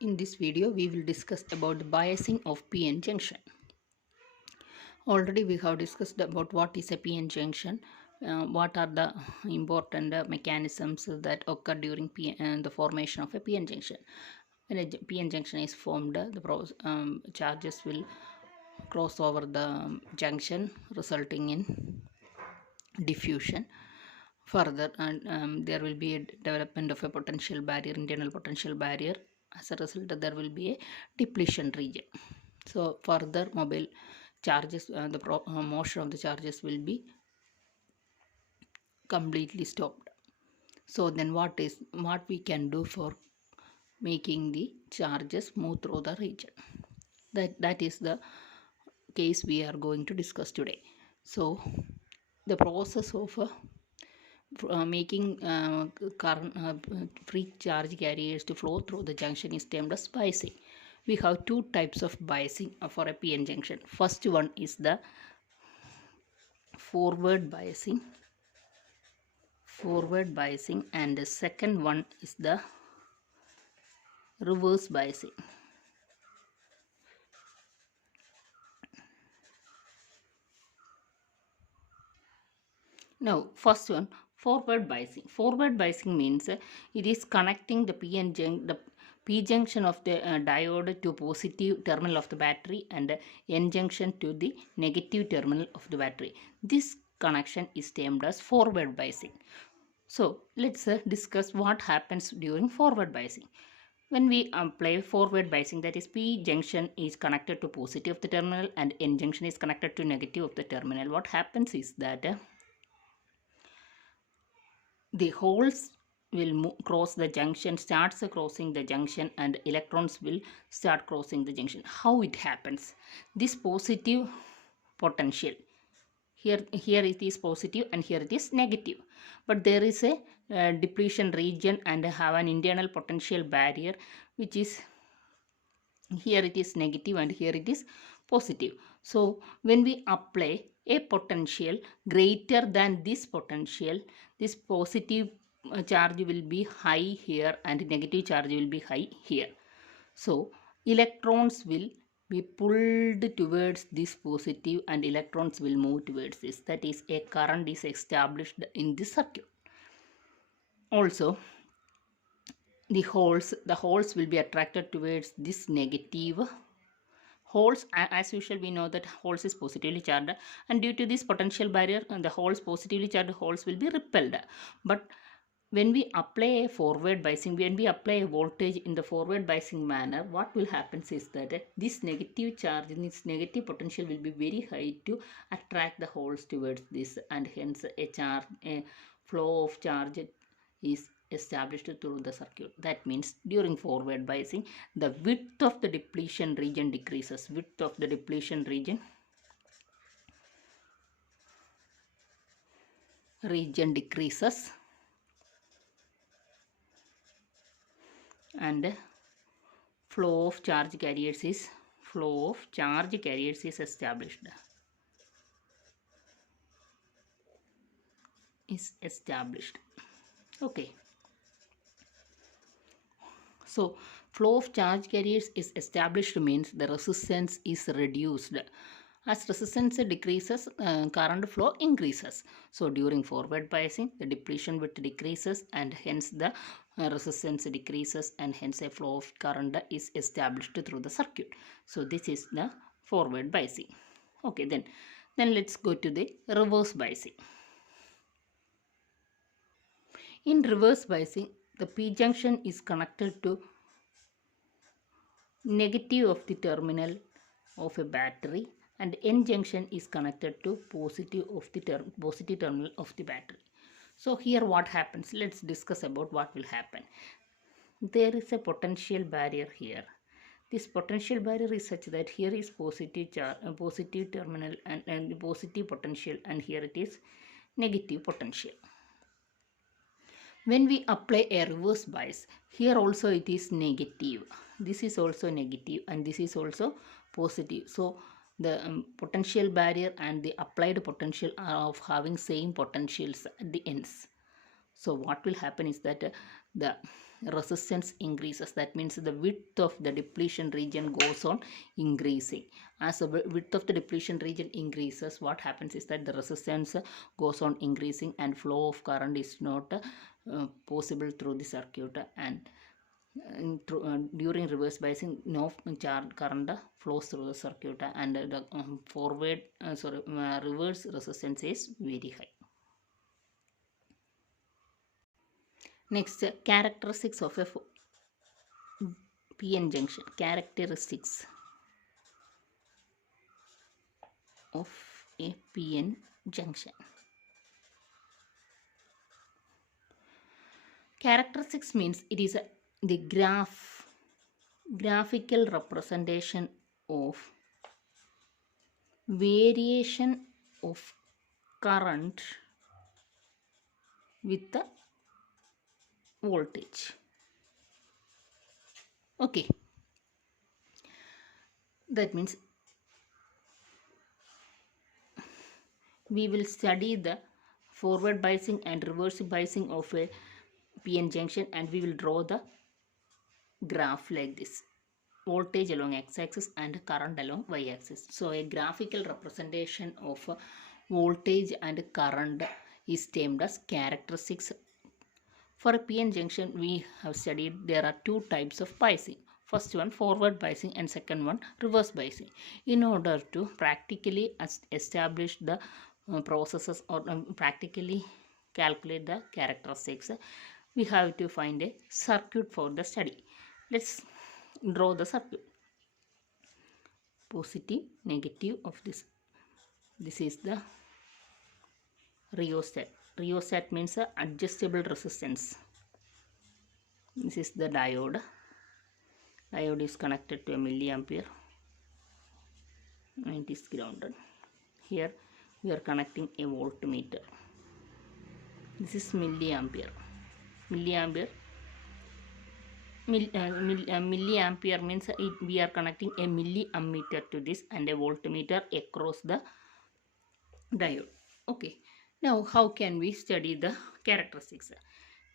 In this video, we will discuss about the biasing of PN junction. Already we have discussed about what is a PN junction, what are the important mechanisms that occur during the formation of a PN junction. When a PN junction is formed, the charges will cross over the junction, resulting in diffusion. Further, and there will be a development of a potential barrier, internal potential barrier. As a result, there will be a depletion region. So further mobile charges, the motion of the charges will be completely stopped. So then what we can do for making the charges move through the region? That is the case we are going to discuss today. So the process of making current free charge carriers to flow through the junction is termed as biasing. We have two types of biasing for a PN junction. First one is the forward biasing, and the second one is the reverse biasing. Now, first one, forward biasing. Forward biasing means it is connecting the P junction of the diode to positive terminal of the battery and N junction to the negative terminal of the battery. This connection is termed as forward biasing. So, let's discuss what happens during forward biasing. When we apply forward biasing, that is P junction is connected to positive of the terminal and N junction is connected to negative of the terminal. What happens is that the holes will cross the junction, starts crossing the junction, and electrons will start crossing the junction. How it happens? This positive potential, here it is positive and here it is negative, but there is a depletion region and have an internal potential barrier, which is here it is negative and here it is positive. So when we apply a potential greater than this potential, this positive charge will be high here and negative charge will be high here. So electrons will be pulled towards this positive and electrons will move towards this. That is, a current is established in this circuit. Also, the holes will be attracted towards this negative holes. As usual, we know that holes is positively charged, and due to this potential barrier, the holes, positively charged holes, will be repelled. But when we apply a forward biasing, when we apply a voltage in the forward biasing manner, what will happen is that this negative charge, this negative potential will be very high to attract the holes towards this, and hence a flow of charge is established through the circuit. That means during forward biasing, the width of the depletion region decreases. Width of the depletion region decreases, and flow of charge carriers is established. Okay. So flow of charge carriers is established means the resistance is reduced. As resistance decreases, current flow increases. So during forward biasing, the depletion width decreases and hence the resistance decreases, and hence a flow of current is established through the circuit. So this is the forward biasing. Okay, then let's go to the reverse biasing. In reverse biasing, the P junction is connected to negative of the terminal of a battery and N junction is connected to positive of the positive terminal of the battery. So here what happens? Let's discuss about what will happen. There is a potential barrier here. This potential barrier is such that here is positive terminal and positive potential, and here it is negative potential. When we apply a reverse bias, here also it is negative. This is also negative and this is also positive. So the potential barrier and the applied potential are of having same potentials at the ends. So what will happen is that the resistance increases. That means the width of the depletion region goes on increasing. As the width of the depletion region increases, what happens is that the resistance goes on increasing and flow of current is not possible through the circuit, and during reverse biasing no charge current flows through the circuit, and the reverse resistance is very high. Next, characteristics of a PN junction. Characteristics of a PN junction. Characteristics means it is the graphical representation of variation of current with the voltage. Okay, that means we will study the forward biasing and reverse biasing of a PN junction, and we will draw the graph like this: voltage along x-axis and current along y-axis. So a graphical representation of voltage and current is termed as characteristics. For a PN junction, we have studied there are two types of biasing. First one forward biasing and second one reverse biasing. In order to practically establish the processes or practically calculate the characteristics, we have to find a circuit for the study. Let's draw the circuit. Positive, negative of this. This is the rheostat. Rheostat means adjustable resistance. This is the diode. Diode is connected to a milliampere and it is grounded. Here we are connecting a voltmeter. This is milliampere. Milliampere means we are connecting a milliammeter to this and a voltmeter across the diode. Okay, now how can we study the characteristics?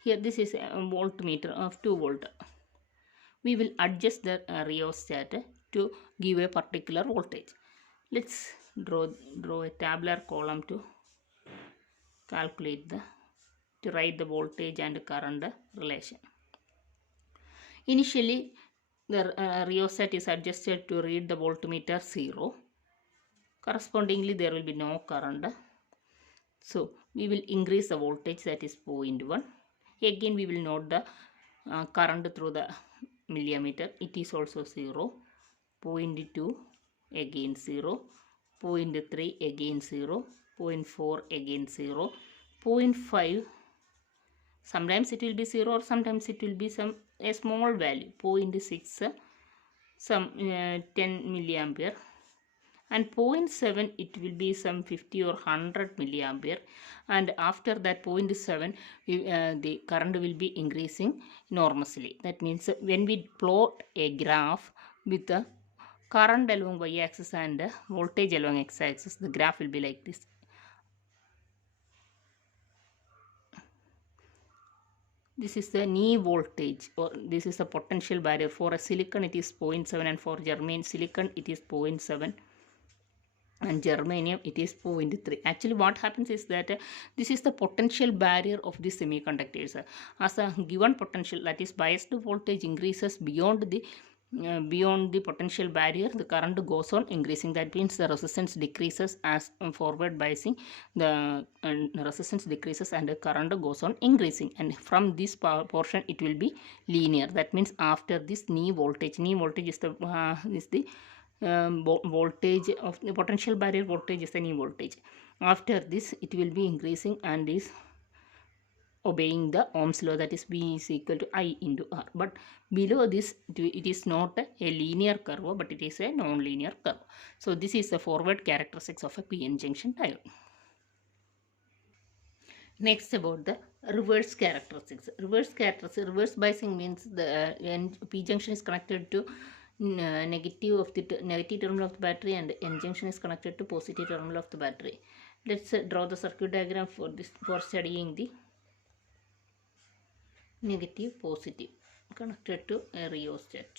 Here this is a voltmeter of 2 volt. We will adjust the rheostat to give a particular voltage. Let's draw a tabular column to calculate to write the voltage and current relation. Initially, the rheostat is adjusted to read the voltmeter 0. Correspondingly, there will be no current. So, we will increase the voltage, that is 0.1. Again, we will note the current through the millimeter. It is also 0. 0.2 again 0. 0.3 again 0. 0.4 again 0. 0.5. Sometimes it will be 0 or sometimes it will be a small value. 0.6 some 10 milliampere, and 0.7 it will be some 50 or 100 milliampere, and after that 0.7 the current will be increasing enormously. That means when we plot a graph with the current along y-axis and voltage along x-axis, the graph will be like this. This is the knee voltage, or this is the potential barrier. For a silicon it is 0.7, and for germanium silicon it is 0.7, and germanium it is 0.3. Actually what happens is that this is the potential barrier of the semiconductors. As a given potential, that is biased voltage, increases beyond the potential barrier, the current goes on increasing. That means the resistance decreases as forward biasing, the resistance decreases and the current goes on increasing, and from this portion it will be linear. That means after this knee voltage is the voltage of the potential barrier voltage is the knee voltage. After this it will be increasing and is obeying the Ohm's law, that is V is equal to I into R. But below this it is not a linear curve, but it is a non-linear curve. So this is the forward characteristics of a PN junction diode. Next, about the reverse characteristics. Reverse biasing means when P junction is connected to negative terminal of the battery and N junction is connected to positive terminal of the battery. Let's draw the circuit diagram for studying the negative positive. connected to a rheostat.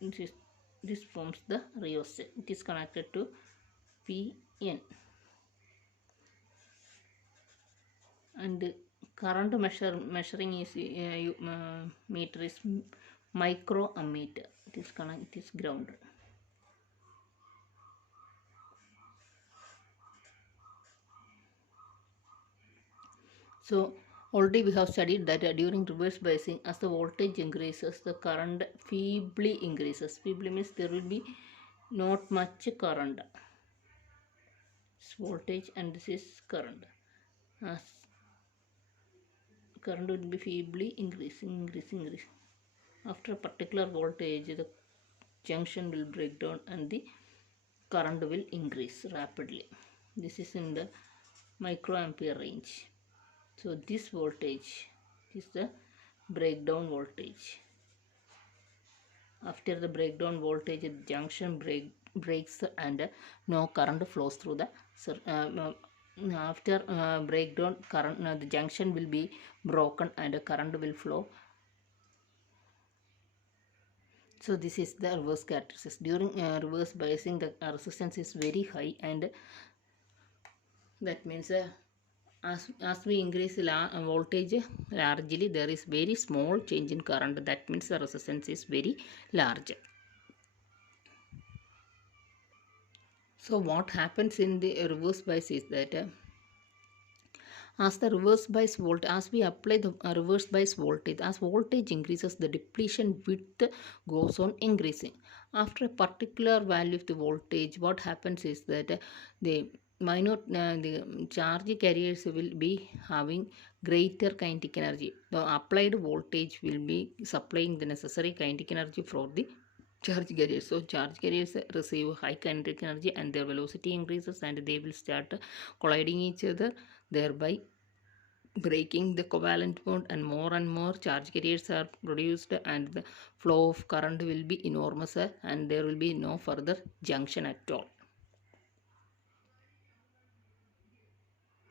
This, this forms the rheostat. It is connected to PN, and current measuring is meter is microammeter. It is connect. It is ground. So already we have studied that during reverse biasing, as the voltage increases, the current feebly increases. Feebly means there will be not much current. This voltage and this is current. As current will be feebly increasing. After a particular voltage, the junction will break down and the current will increase rapidly. This is in the microampere range. So this voltage is the breakdown voltage. After the breakdown voltage, the junction breaks and no current flows through the after breakdown current, the junction will be broken and current will flow. So this is the reverse characteristics. During reverse biasing, the resistance is very high, and that means as we increase voltage largely, there is very small change in current. That means the resistance is very large. So what happens in the reverse bias is that as the reverse bias voltage, as we apply the reverse bias voltage, as voltage increases, the depletion width goes on increasing. After a particular value of the voltage, what happens is that the the charge carriers will be having greater kinetic energy. The applied voltage will be supplying the necessary kinetic energy for the charge carriers. So charge carriers receive high kinetic energy and their velocity increases, and they will start colliding each other, thereby breaking the covalent bond, and more charge carriers are produced, and the flow of current will be enormous, and there will be no further junction at all.